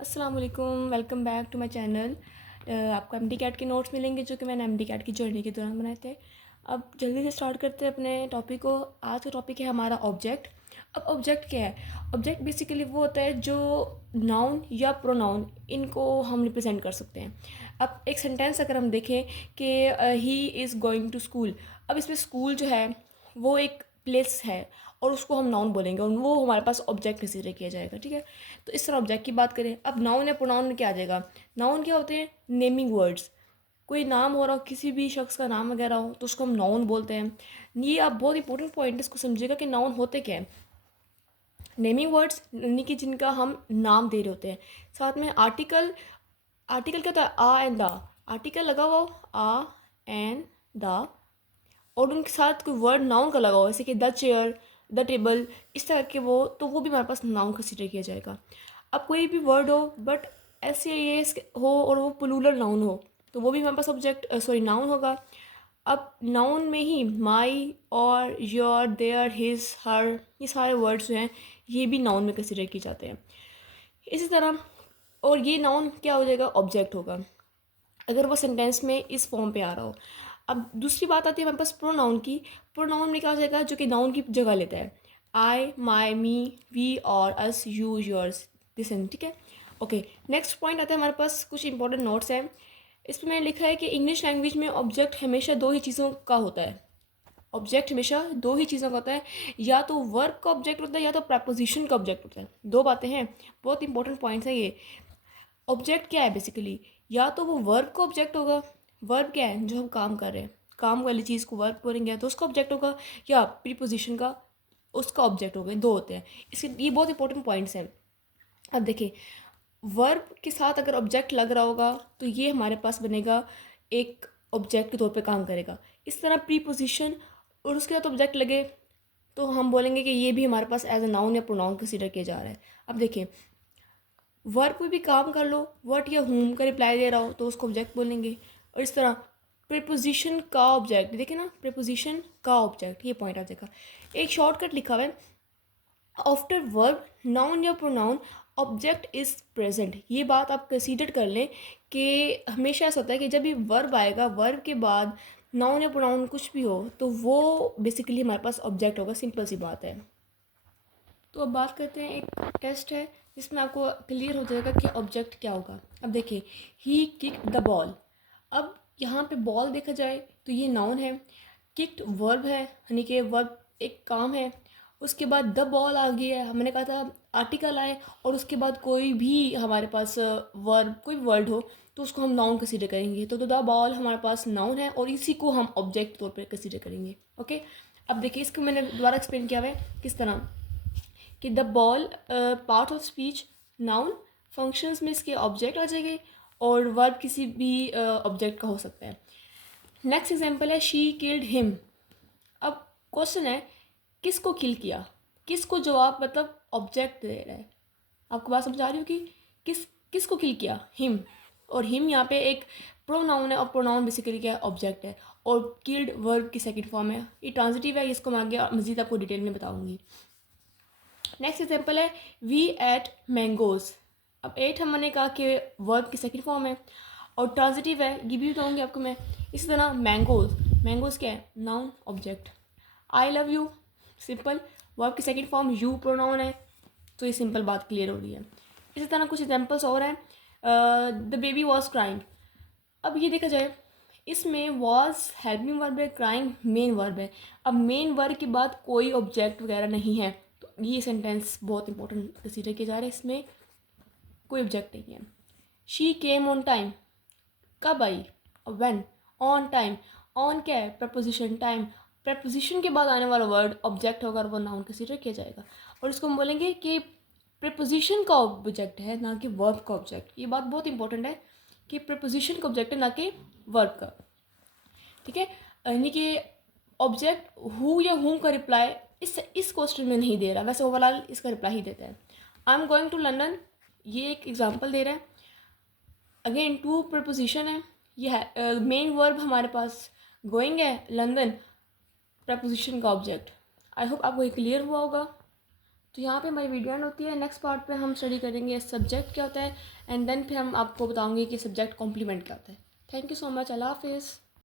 अस्सलाम वालेकुम, welcome back to my channel. आपको एमडी कैट के नोट्स मिलेंगे जो कि मैंने एमडी कैट की जर्नी के दौरान बनाए थे। अब जल्दी से स्टार्ट करते हैं अपने टॉपिक को। आज का टॉपिक है हमारा ऑब्जेक्ट। अब ऑब्जेक्ट क्या है? ऑब्जेक्ट बेसिकली वो होता है जो नाउन या प्रोनाउन इनको हम रिप्रेजेंट कर सकते हैं। अब एक सेंटेंस अगर हम देखें कि he is going to school. अब इसमें स्कूल जो है वो एक प्लेस है और उसको हम नाउन बोलेंगे और वो हमारे पास ऑब्जेक्ट कंसीडर किया जाएगा। ठीक है, तो इस तरह ऑब्जेक्ट की बात करें। अब नाउन या प्रोनाउन में क्या आ जाएगा? नाउन क्या होते हैं? Naming words. कोई नाम हो रहा हो, किसी भी शख्स का नाम वगैरह हो तो उसको हम नाउन बोलते हैं। ये आप बहुत इंपॉर्टेंट पॉइंट है, इसको समझिएगा कि नाउन होते क्या हैं। नेमिंग वर्ड्स यानी कि जिनका हम नाम दे रहे होते हैं। साथ में आर्टिकल। आर्टिकल क्या होता है? आ एंड द। आर्टिकल लगा हुआ हो, आ एंड द, और उनके साथ कोई वर्ड नाउन का लगा हो जैसे कि द चेयर, द टेबल, इस तरह के वो, तो वो भी हमारे पास नाउन कंसिडर किया जाएगा। अब कोई भी वर्ड हो बट एस या एस हो और वो प्लूरल नाउन हो तो वो भी हमारे पास ऑब्जेक्ट सॉरी नाउन होगा। अब नाउन में ही माई और योर, देयर, हिज, हर, ये सारे वर्ड्स जो हैं ये भी नाउन में कंसिडर किए जाते हैं। इसी तरह और ये नाउन क्या हो जाएगा? ऑब्जेक्ट होगा अगर वो सेंटेंस में इस फॉर्म पे आ रहा हो। अब दूसरी बात आती है हमारे पास प्रोनाउन की। प्रोनाउन में क्या हो जाएगा? जो कि नाउन की जगह लेता है। आई, माई, मी, वी और अस, यू, योर्स, दिस एंड। ठीक है, ओके। नेक्स्ट पॉइंट आता है हमारे पास, कुछ इंपॉर्टेंट नोट्स हैं। इसमें मैंने लिखा है कि इंग्लिश लैंग्वेज में ऑब्जेक्ट हमेशा दो ही चीज़ों का होता है। ऑब्जेक्ट हमेशा दो ही चीज़ों का होता है, या तो वर्ब का ऑब्जेक्ट होता है या तो प्रपोजिशन का ऑब्जेक्ट होता है। दो बातें हैं, बहुत इंपॉर्टेंट पॉइंट्स हैं ये। ऑब्जेक्ट क्या है बेसिकली? या तो वो वर्ब का ऑब्जेक्ट होगा। वर्ब क्या है? जो हम काम कर रहे हैं, काम वाली चीज़ को वर्ब बोलेंगे तो उसका ऑब्जेक्ट होगा, या प्रीपोजिशन का उसका ऑब्जेक्ट होगा। दो होते हैं इसके, ये बहुत इंपॉर्टेंट पॉइंट्स हैं। अब देखिए, वर्ब के साथ अगर ऑब्जेक्ट लग रहा होगा तो ये हमारे पास बनेगा, एक ऑब्जेक्ट के तौर पे काम करेगा। इस तरह प्रीपोजिशन और उसके साथ ऑब्जेक्ट लगे तो हम बोलेंगे कि ये भी हमारे पास एज अ नाउन या प्रोनाउन कंसीडर किया जा रहा है। अब देखिए, वर्ब कोई भी काम कर लो, व्हाट या whom का रिप्लाई दे रहा हो तो उसको ऑब्जेक्ट बोलेंगे। और इस तरह प्रीपोजिशन का ऑब्जेक्ट, देखिए ना, प्रीपोजिशन का ऑब्जेक्ट, ये पॉइंट आ जाएगा। एक शॉर्टकट लिखा हुआ है, आफ्टर वर्ब नाउन या प्रोनाउन ऑब्जेक्ट इज़ प्रेजेंट। ये बात आप कंसीडर कर लें कि हमेशा ऐसा होता है कि जब भी वर्ब आएगा, वर्ब के बाद नाउन या प्रोनाउन कुछ भी हो तो वो बेसिकली हमारे पास ऑब्जेक्ट होगा। सिंपल सी बात है। तो अब बात करते हैं, एक टेस्ट है जिसमें आपको क्लियर हो जाएगा कि ऑब्जेक्ट क्या होगा। अब देखिए, ही किक्ड द बॉल। अब यहाँ पे बॉल देखा जाए तो ये नाउन है, किक्ड वर्ब है यानी कि वर्ब एक काम है। उसके बाद द बॉल आ गया है, हमने कहा था आर्टिकल आए और उसके बाद कोई भी हमारे पास वर्ब, कोई वर्ड हो तो उसको हम नाउन कंसीडर करेंगे। तो द बॉल हमारे पास नाउन है और इसी को हम ऑब्जेक्ट तौर पर कंसीडर करेंगे। ओके, अब देखिए, इसको मैंने दोबारा एक्सप्लेन किया हुआ है किस तरह कि the ball part of speech, noun, functions में इसके ऑब्जेक्ट आ जाएंगे और वर्ब किसी भी ऑब्जेक्ट का हो सकता है। नेक्स्ट एग्जांपल है शी किल्ड हिम। अब क्वेश्चन है, किसको किल किया? किसको जवाब मतलब ऑब्जेक्ट दे रहा है। आपको बात समझ आ रही हो कि किसको किल किया? हिम। और हिम यहाँ पे एक प्रोनाउन है और प्रोनाउन बेसिकली क्या है? ऑब्जेक्ट है। और किल्ड वर्ब की सेकंड फॉर्म है, ये ट्रांजिटिव है, इसको मैं आगे मजीद आपको डिटेल में बताऊंगी। नेक्स्ट एग्जाम्पल है वी एट मैंगोज। अब एट हमने कहा कि वर्ब की सेकंड फॉर्म है और ट्रांजिटिव है, ये भी बताऊंगी आपको मैं। इसी तरह मैंगोज, मैंगोज क्या है? Noun, object. I love you, simple, verb की सेकंड फॉर्म, यू प्रोनाउन है। तो ये सिंपल बात क्लियर हो रही है। इसी तरह कुछ एग्जाम्पल्स और हैं। The baby was crying. अब ये देखा जाए, इसमें वॉज हेल्पिंग वर्ब है, क्राइंग मेन वर्ब है। अब मेन वर्ब के बाद कोई ऑब्जेक्ट वगैरह नहीं है तो ये सेंटेंस बहुत इंपॉर्टेंट कंसीडर किया जा रहा है, इसमें कोई ऑब्जेक्ट नहीं है। शी केम ऑन टाइम, कब आई? व्हेन। ऑन टाइम, ऑन क्या है? प्रपोजिशन, टाइम, प्रपोजिशन के बाद आने वाला वर्ड ऑब्जेक्ट होगा और वो नाउन कंसीडर किया जाएगा। और इसको हम बोलेंगे कि प्रपोजिशन का ऑब्जेक्ट है ना कि वर्ब का ऑब्जेक्ट। ये बात बहुत इंपॉर्टेंट है कि प्रपोजिशन का ऑब्जेक्ट है ना कि वर्ब का। ठीक है, यानी कि ऑब्जेक्ट हु या हुम का रिप्लाई इस क्वेश्चन में नहीं दे रहा, वैसे ओवरऑल इसका रिप्लाई ही देता है। I am going to London, ये एक एग्जांपल दे रहा है। अगेन टू प्रपोजिशन है, ये है मेन वर्ब हमारे पास गोइंग है, लंदन प्रपोजिशन का ऑब्जेक्ट। आई होप आपको ये क्लियर हुआ होगा। तो यहाँ पे हमारी वीडियो एंड होती है। नेक्स्ट पार्ट पे हम स्टडी करेंगे सब्जेक्ट क्या होता है, एंड देन फिर हम आपको बताऊँगी कि सब्जेक्ट कॉम्प्लीमेंट क्या होता है। Thank you so much. अल्लाह हाफिज़।